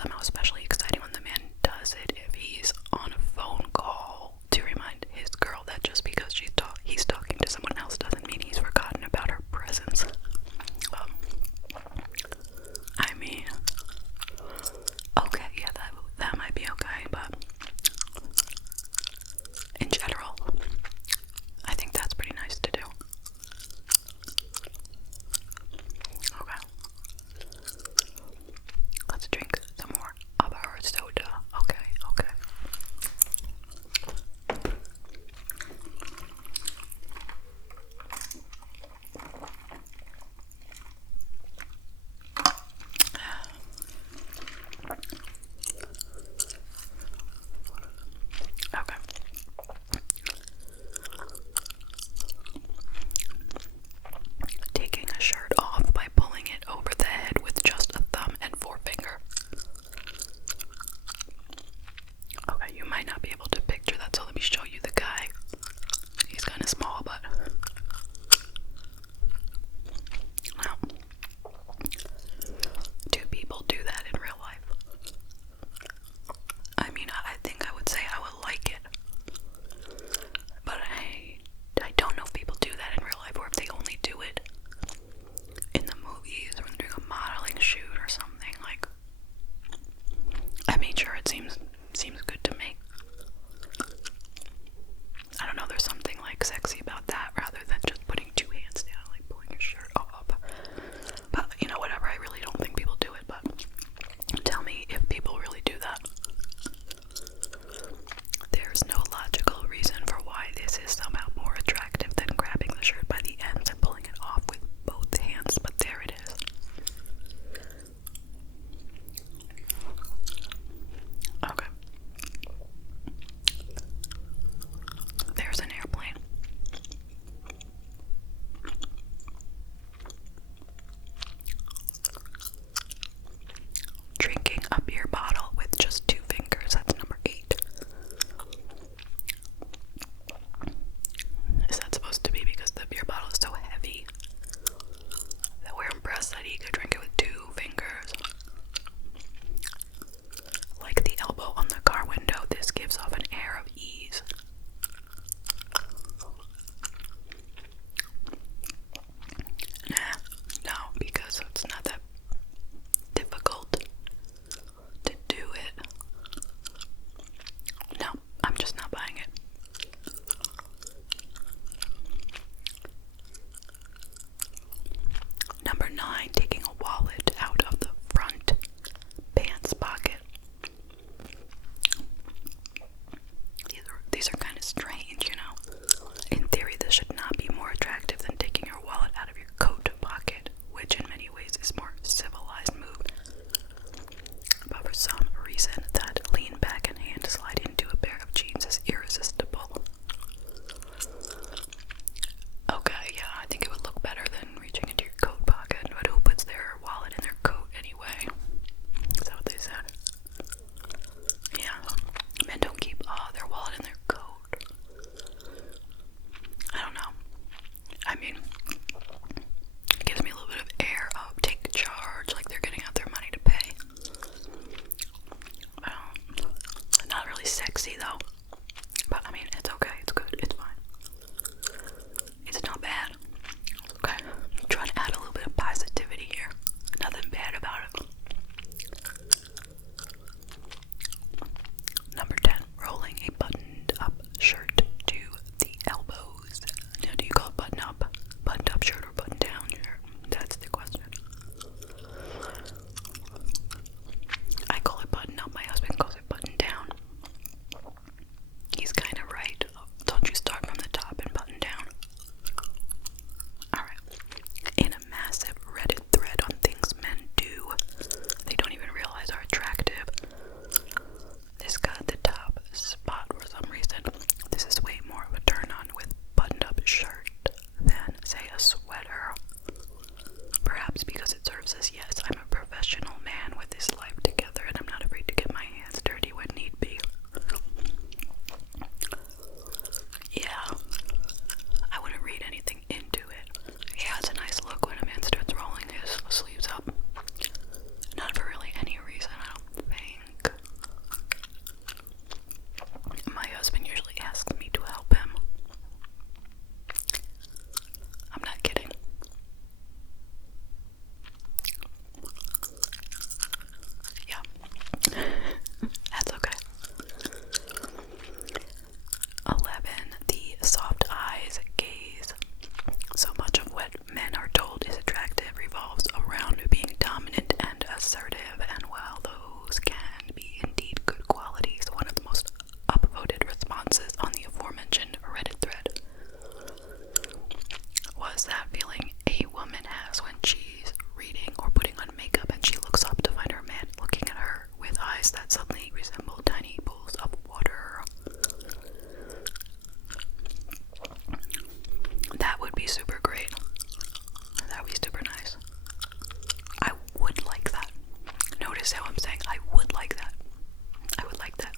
somehow especially exciting when the man does it if he's on a phone call to remind his girl that just because he's talking to someone else doesn't mean he's forgotten about her presence. I mean, okay, yeah, that might be okay, but in general, I think that's pretty nice to do. Okay. Let's drink some more of our So I'm saying I would like that. I would like that.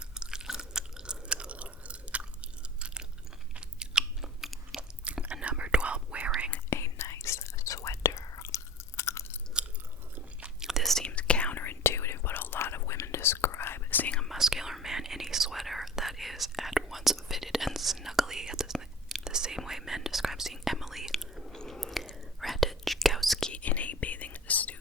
And number 12, wearing a nice sweater. This seems counterintuitive, but a lot of women describe seeing a muscular man in a sweater that is at once fitted and snuggly at the same way men describe seeing Emily Ratajkowski in a bathing suit.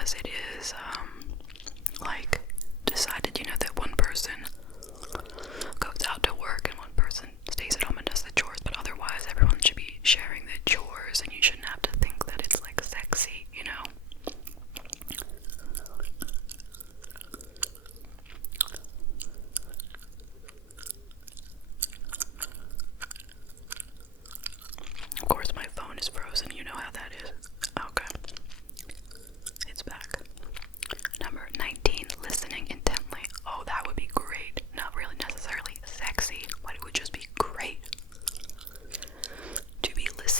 unless it is, like, decided, that one person goes out to work and one person stays at home and does the chores, but otherwise everyone should be sharing the chores, and you shouldn't have to think that it's, like, sexy, Of course, my phone is frozen. You know how that is. Okay. It's back. Number 19, listening intently. Oh, that would be great. Not really necessarily sexy, but it would just be great to be listening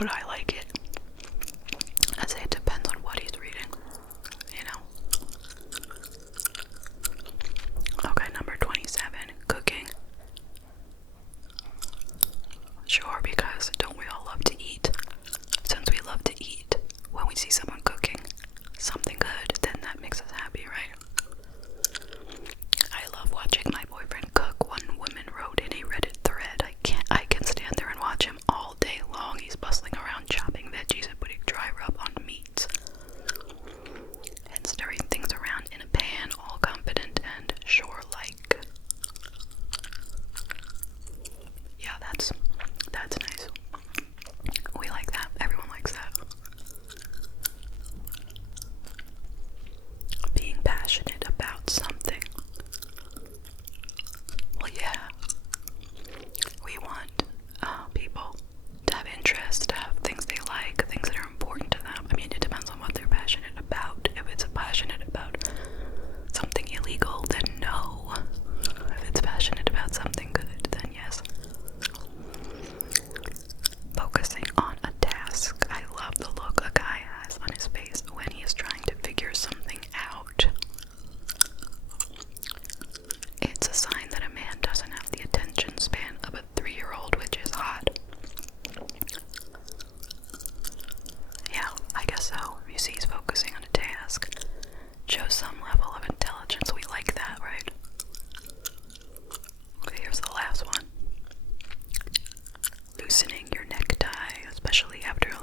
would I like it? I'd say it depends on what he's reading, you know. Okay, number 27, cooking. Sure, because don't we all love to eat? Since we love to eat, when we see someone cooking something good, then that makes us happy, right? I love watching my boyfriend cook. One woman wrote in a Reddit thread, I can stand there and watch him all day long. He's bustling around chopping veggies and putting dry rub on meats and stirring things around in a pan, all confident and shore-like. Yeah, that's nice. We like that. Everyone likes that. Being passionate about something. Well, yeah. We want people to have interest, to have things they like, things that are important to them. I mean, it depends on what they're passionate about. If it's passionate about something illegal, then no. If it's passionate about something good, then yes. Focusing on a task. I love the look a guy has on his face when he is trying to figure something out. It's a sign that a man doesn't have the attention span of a 3-year-old, which is hot. Yeah, I guess so. If you see he's focusing on a task, shows some level of intelligence. We like that, right? Okay, here's the last one. Loosening your necktie, especially after a